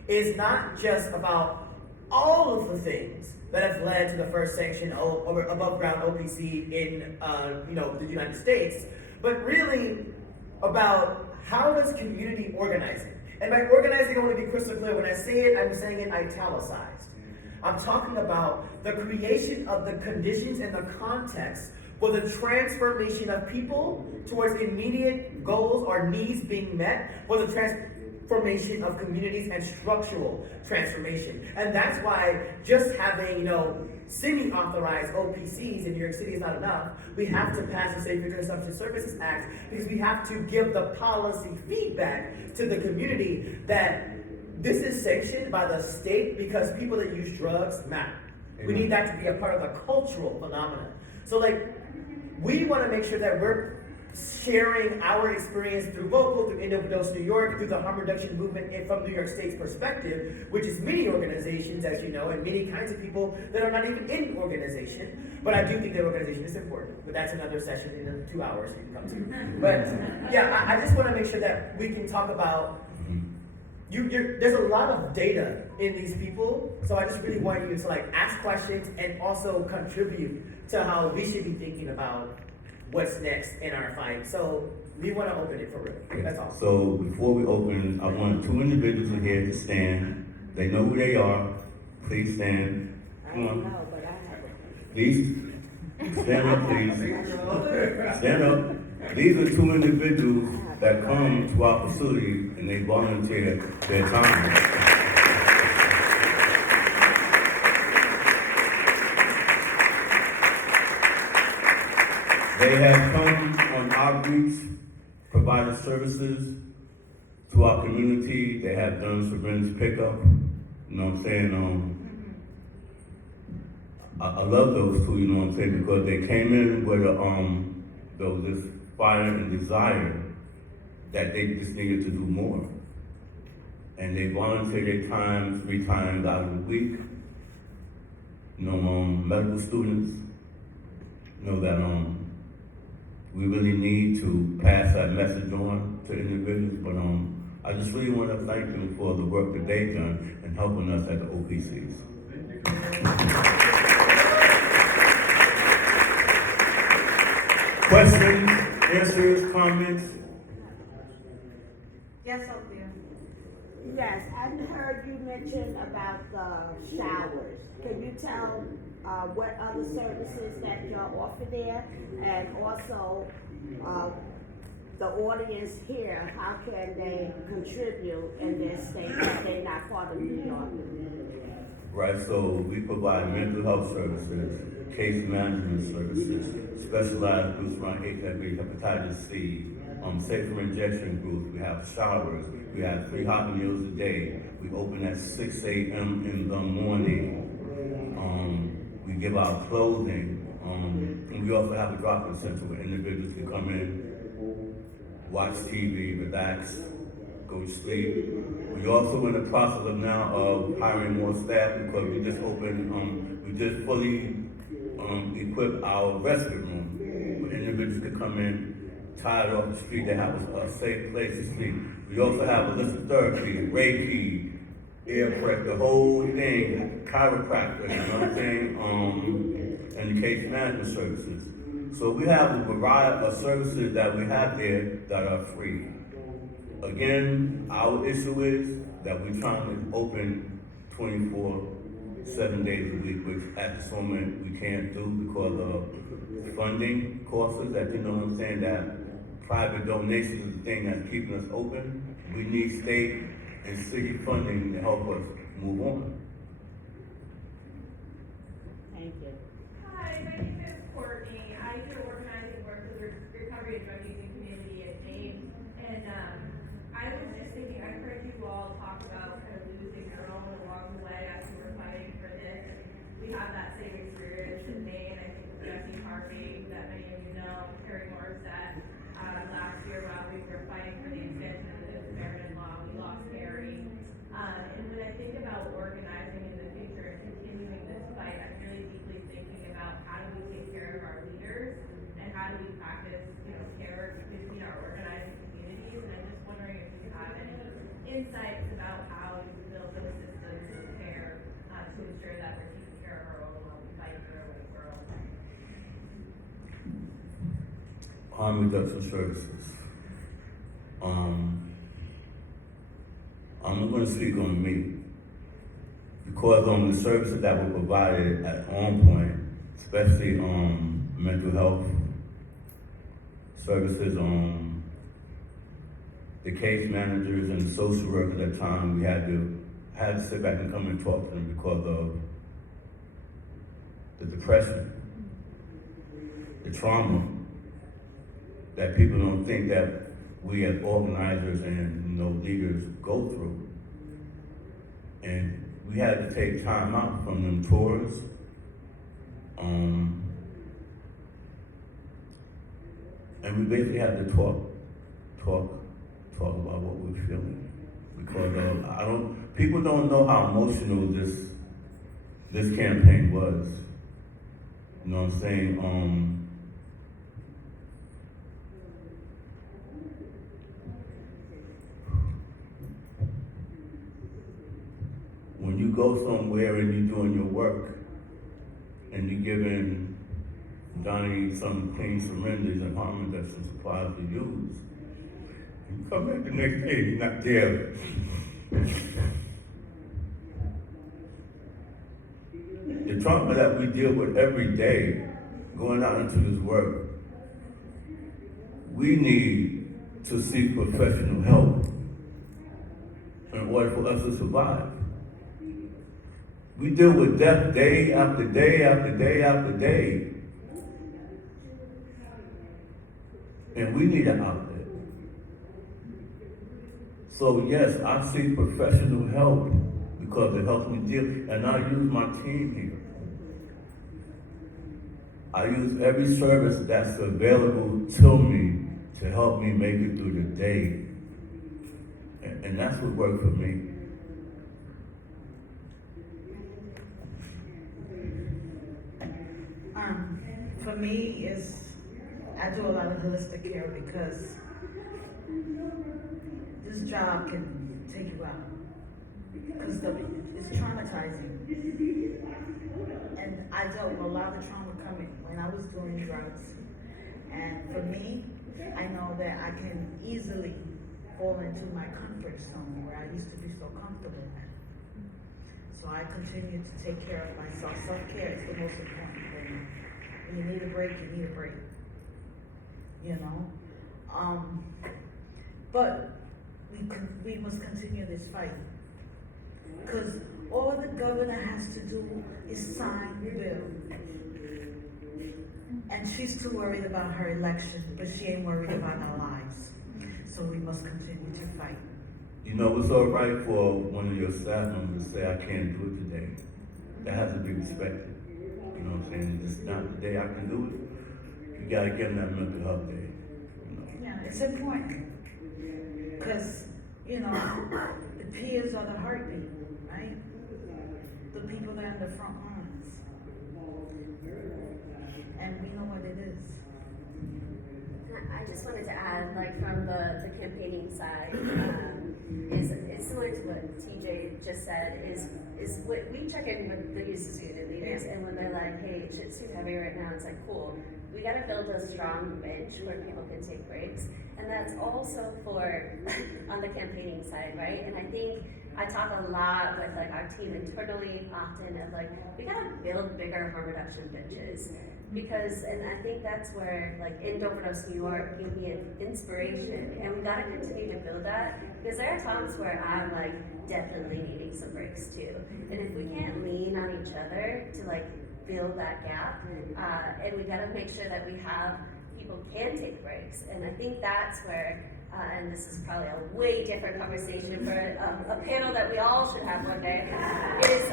is not just about all of the things that have led to the first sanctioned above ground OPC in the United States, but really about how does community organizing. And by organizing, I want to be crystal clear. When I say it, I'm saying it italicized. I'm talking about the creation of the conditions and the context for the transformation of people towards immediate goals or needs being met, for the transformation of communities and structural transformation. And that's why just having, semi-authorized OPCs in New York City is not enough. We have to pass the Safer Consumption Services Act because we have to give the policy feedback to the community that this is sanctioned by the state because people that use drugs matter. We need that to be a part of the cultural phenomenon. So we want to make sure that we're sharing our experience through Vocal, through Overdose New York, through the harm reduction movement from New York State's perspective, which is many organizations, as you know, and many kinds of people that are not even in organization. But I do think that organization is important. But that's another session in 2 hours you can come to. But yeah, I just want to make sure that we can talk about there's a lot of data in these people, so I just really want you to ask questions and also contribute to how we should be thinking about what's next in our fight. So we want to open it for real. That's all. So before we open, I want 2 individuals in here to stand. They know who they are. Please stand. Come on. know, but I have a Please stand up, please. Stand up. These are 2 individuals that come to our facility and they volunteer their time. They have come on outreach, provided services to our community. They have done syringe pickup. You know what I'm saying? I love those 2, you know what I'm saying, because they came in with there was this fire and desire that they just needed to do more. And they volunteer their time 3 times out of the week. Medical students know that we really need to pass that message on to individuals, but I just really want to thank them for the work that they've done in helping us at the OPCs. Questions, answers, comments? Yes, Sophia. Yes, I heard you mention about the showers. Can you tell what other services that y'all offer there? And also, the audience here, how can they contribute in their state if they're not part of New York? Right, so we provide mental health services, case management services, specialized groups around HIV, hepatitis C, safer injection groups. We have showers. We have 3 hot meals a day. We open at 6 a.m. in the morning. We give out clothing. And we also have a drop-in center where individuals can come in, watch TV, relax, go to sleep. We're also in the process of hiring more staff because we just opened, we just fully equipped our respite room where individuals can come in, tired off the street, they have a safe place to sleep. We also have a list of therapy, Reiki, air prep, the whole thing, chiropractor, you know what I'm saying, and the case management services. So we have a variety of services that we have there that are free. Again, our issue is that we're trying to open 7 days a week, which at this moment we can't do because of funding courses that, you know what I'm saying, that private donations is the thing that's keeping us open. We need state and city funding to help us move on. Thank you. Hi, my name is Courtney. I do organizing work with the recovery and drug using community at Ames. And I was just thinking, I heard you all talk about kind of losing your own along the way as you were fighting for this. And we have that same experience in Maine. I think with Jesse Harvey, that many of you know, Terry Morissette. Last year while we were fighting for the extension of the Samaritan law, we lost Harry. And when I think about organizing in the future and continuing this fight, I'm really deeply thinking about how do we take care of our leaders and how do we practice, care between our organizing communities. And I'm just wondering if you have any insights about how you build those systems of care to that we're taking care of our own while we fight for our way world. Harm reduction services. I'm going to speak on me because on the services that were provided at On Point, especially mental health services, the case managers and the social workers at times, we had to sit back and come and talk to them because of the depression, the trauma that people don't think that we as organizers and leaders go through. And we had to take time out from them tours. And we basically had to talk about what we're feeling. Because people don't know how emotional this campaign was. You know what I'm saying? When you go somewhere and you're doing your work and you're giving Donnie some clean syringes and harm reduction supplies to use, and you come back the next day, you're not there. The trauma that we deal with every day, going out into this work, we need to seek professional help in order for us to survive. We deal with death day after day after day after day. And we need an outlet. So yes, I seek professional help because it helps me deal, and I use my team here. I use every service that's available to me to help me make it through the day. And that's what worked for me. For me, I do a lot of holistic care because this job can take you out. Because it's traumatizing. And I dealt with a lot of trauma coming when I was doing drugs. And for me, I know that I can easily fall into my comfort zone where I used to be so comfortable in. So I continue to take care of myself. Self-care is the most important thing. When you need a break, you need a break. You know? But we must continue this fight. Because all the governor has to do is sign the bill. And she's too worried about her election, but she ain't worried about our lives. So we must continue to fight. You know, it's all right for one of your staff members to say, I can't do it today. That has to be respected. You know what I'm saying? It's not the day I can do it. You gotta give them that mental health day. You know? Yeah, it's important. Because, you know, the peers are the heartbeat, right? The people that are in the front lines. And we know what it is. I just wanted to add, like, from the campaigning side, is similar to what TJ just said, is what we check in with the youth student leaders, and when they're like, hey, shit's too heavy right now, it's like, cool, we gotta build a strong bench where people can take breaks, and that's also for, on the campaigning side, right? And I think I talk a lot with, like, our team internally often of, like, we gotta build bigger harm reduction benches. Because, and I think that's where, like, in Overdose, New York, can be an inspiration, and we gotta continue to build that, because there are times where I'm, like, definitely needing some breaks too. And if we can't lean on each other to, like, build that gap, and we gotta make sure that we have people can take breaks, and I think that's where, and this is probably a way different conversation for a panel that we all should have one day, is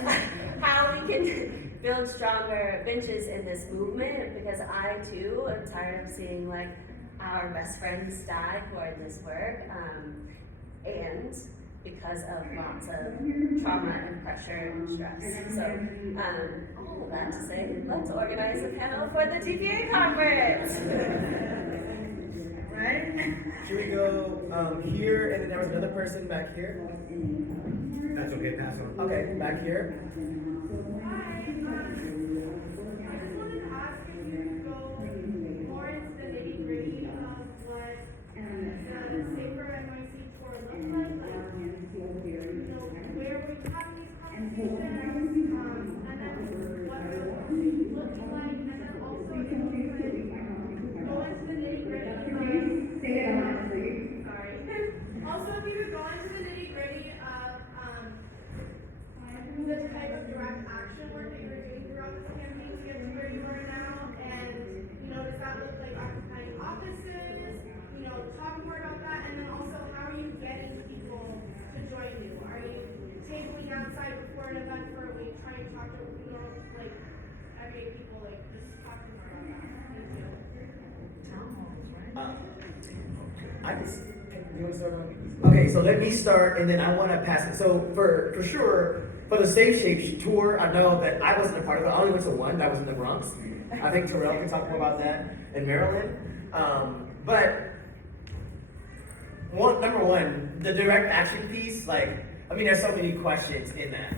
how we can build stronger benches in this movement, because I too am tired of seeing, like, our best friends die who are in this work, and because of lots of trauma and pressure and stress. So, all of that to say, let's organize a panel for the TPA conference. Right? Should we go here, and then there was another person back here? That's okay, pass on. Okay, back here. You want to start on? Okay, so let me start, and then I want to pass it. So for sure, for the Safe Shape tour, I know that I wasn't a part of it. I only went to one. That was in the Bronx. I think Terrell can talk more about that in Maryland. But number one, the direct action piece, there's so many questions in that.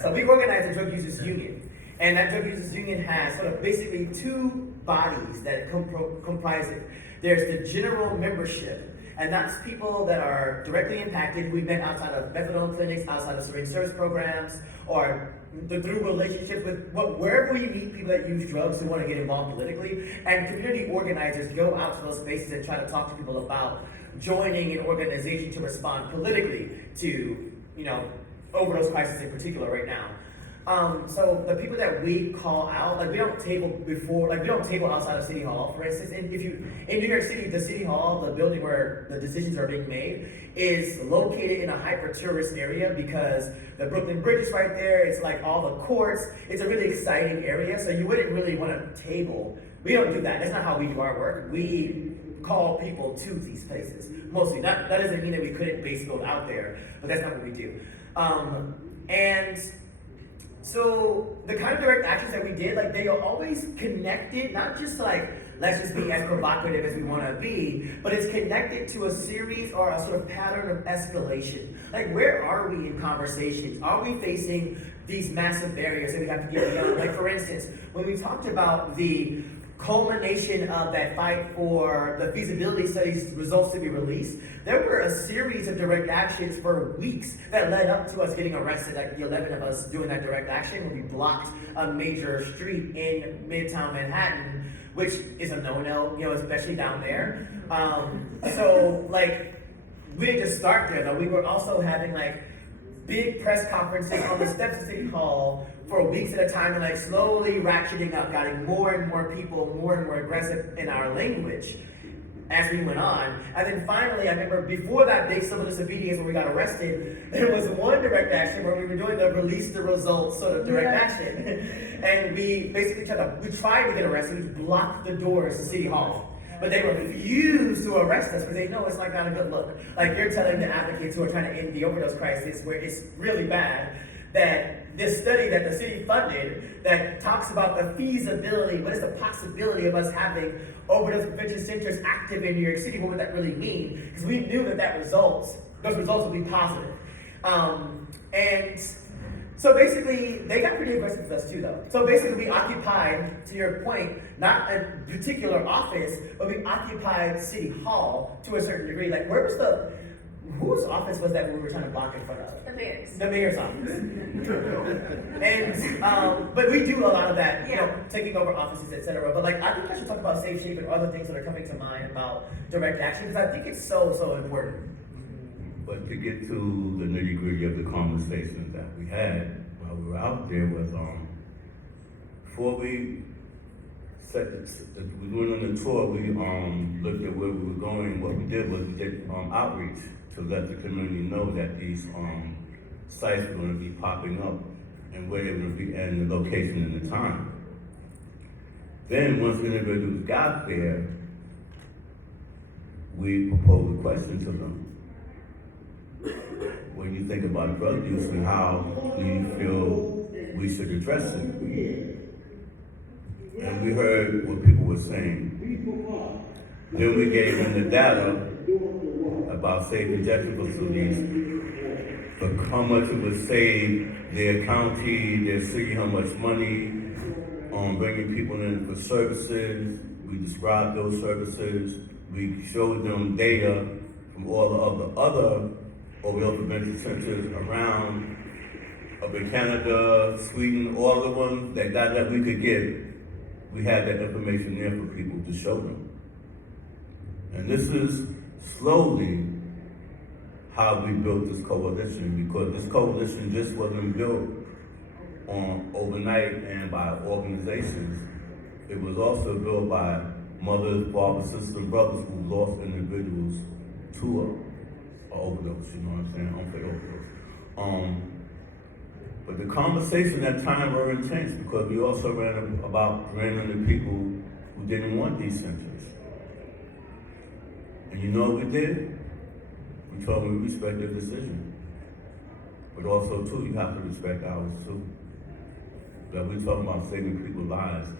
So we organized a drug users union, and that drug users union has sort of basically two bodies that comprise it. There's the general membership, and that's people that are directly impacted. We've been outside of methadone clinics, outside of syringe service programs, or through relationships with wherever we meet people that use drugs who want to get involved politically. And community organizers go out to those spaces and try to talk to people about joining an organization to respond politically to, overdose crisis in particular right now. So the people that we call out, we don't table outside of City Hall, for instance. And in New York City, the City Hall, the building where the decisions are being made, is located in a hyper-tourist area because the Brooklyn Bridge is right there. It's like all the courts. It's a really exciting area, so you wouldn't really want to table. We don't do that. That's not how we do our work. We call people to these places, mostly. That doesn't mean that we couldn't base build out there, but that's not what we do. And so the kind of direct actions that we did, they are always connected, not just let's just be as provocative as we want to be, but it's connected to a series or a sort of pattern of escalation. Where are we in conversations? Are we facing these massive barriers that we have to get beyond? For instance, when we talked about the culmination of that fight for the feasibility studies results to be released, there were a series of direct actions for weeks that led up to us getting arrested, the 11 of us doing that direct action when we blocked a major street in Midtown Manhattan, which is a no-no, especially down there. We didn't just start there though. We were also having big press conferences on the steps of City Hall for weeks at a time, and slowly ratcheting up, getting more and more people, more and more aggressive in our language as we went on. And then finally, I remember before that big civil disobedience when we got arrested, there was one direct action where we were doing the release the results sort of direct action. And we basically tried to get arrested. We blocked the doors to City Hall. But they refused to arrest us because they know it's not a good look. You're telling the advocates who are trying to end the overdose crisis, where it's really bad, that this study that the city funded that talks about the feasibility, what is the possibility of us having overdose prevention centers active in New York City, what would that really mean? Because we knew those results would be positive. And so basically, they got pretty aggressive with us too, though. So basically, we occupied, to your point, not a particular office, but we occupied City Hall to a certain degree. Whose office was that we were trying to block in front of? The mayor's. The mayor's office. And, but we do a lot of that, taking over offices, etc. But I think I should talk about Safe Shape and other things that are coming to mind about direct action, because I think it's so, so important. But to get to the nitty-gritty of the conversations that we had while we were out there was, before we we went on the tour, we looked at where we were going. What we did was we did outreach to let the community know that these sites were going to be popping up and where they were going to be and the location and the time. Then once the individuals got there, we proposed a question to them. When you think about drug use and how do you feel we should address it? And we heard what people were saying. Then we gave them the data about safe injection facilities, but how much it would save their county, their city, how much money on bringing people in for services. We described those services. We showed them data from all the other overdose prevention centers around, up in Canada, Sweden, all the ones that we could get. We had that information there for people to show them. And this is slowly how we built this coalition, because this coalition just wasn't built on overnight and by organizations. It was also built by mothers, fathers, sisters, and brothers who lost individuals to a overdose, you know what I'm saying, unfair overdose. But the conversation at time were intense because we also ran into people who didn't want these centers. And you know what we did? We told them we respect their decision. But also too, you have to respect ours too. That we're talking about saving people's lives.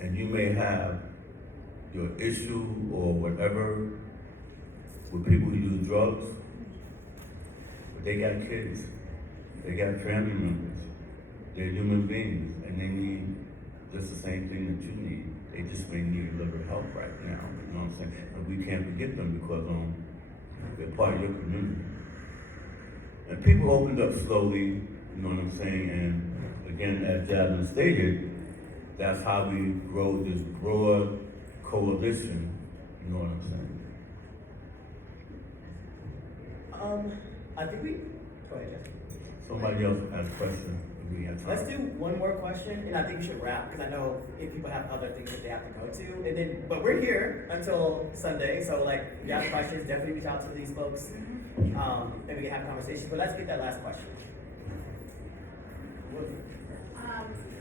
And you may have your issue or whatever with people who use drugs, but they got kids, they got family members, they're human beings, and they need just the same thing that you need. They just may need a little help right now, you know what I'm saying? And we can't forget them because they're part of your community. And people opened up slowly, you know what I'm saying? And again, as Jasmine stated, that's how we grow this broad coalition, you know what I'm saying? I think we, go ahead, Jasmine. Somebody else has a question, if we have time. Let's do one more question, and I think we should wrap, because I know if people have other things that they have to go to, and then, but we're here until Sunday, so like, if you have questions, definitely reach out to these folks, and we can have a conversation, but let's get that last question.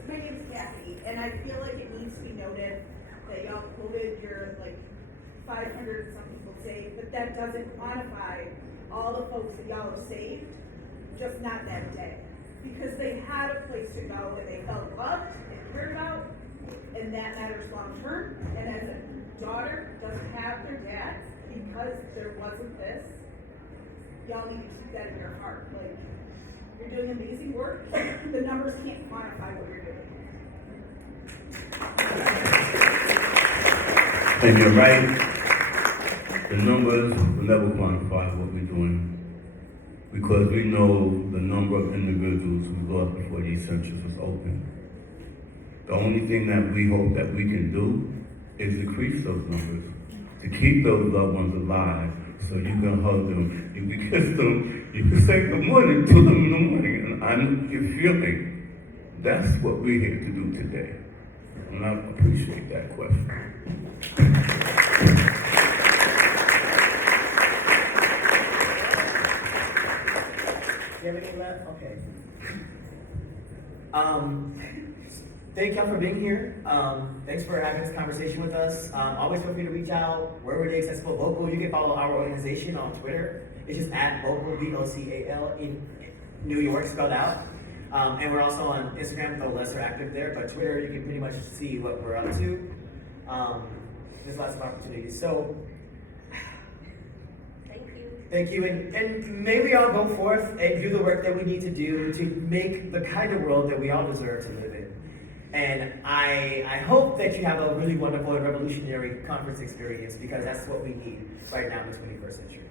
My name's Kathy, and I feel like it needs to be noted that y'all quoted your 500 and some people saved, but that doesn't quantify all the folks that y'all have saved, just not that day. Because they had a place to go and they felt loved and cared about, and that matters long term. And as a daughter doesn't have their dad because there wasn't this, y'all need to keep that in your heart. You're doing amazing work. The numbers can't quantify what you're doing. And you're right, the numbers will never quantify what we're doing because we know the number of individuals who lost before these centers was open. The only thing that we hope that we can do is decrease those numbers, to keep those loved ones alive so you can hug them, you can kiss them, you can say good morning to them in the morning, and I know your feeling. That's what we're here to do today. And I appreciate that question. Do you have any left? Okay. Thank y'all for being here. Thanks for having this conversation with us. Always feel free to reach out. We're really accessible vocal. You can follow our organization on Twitter. It's just @vocal, VOCAL, in New York, spelled out. And we're also on Instagram, though less are active there, but Twitter, you can pretty much see what we're up to. There's lots of opportunities. So, thank you, and may we all go forth and do the work that we need to do to make the kind of world that we all deserve to live in. And I hope that you have a really wonderful and revolutionary conference experience, because that's what we need right now in the 21st century.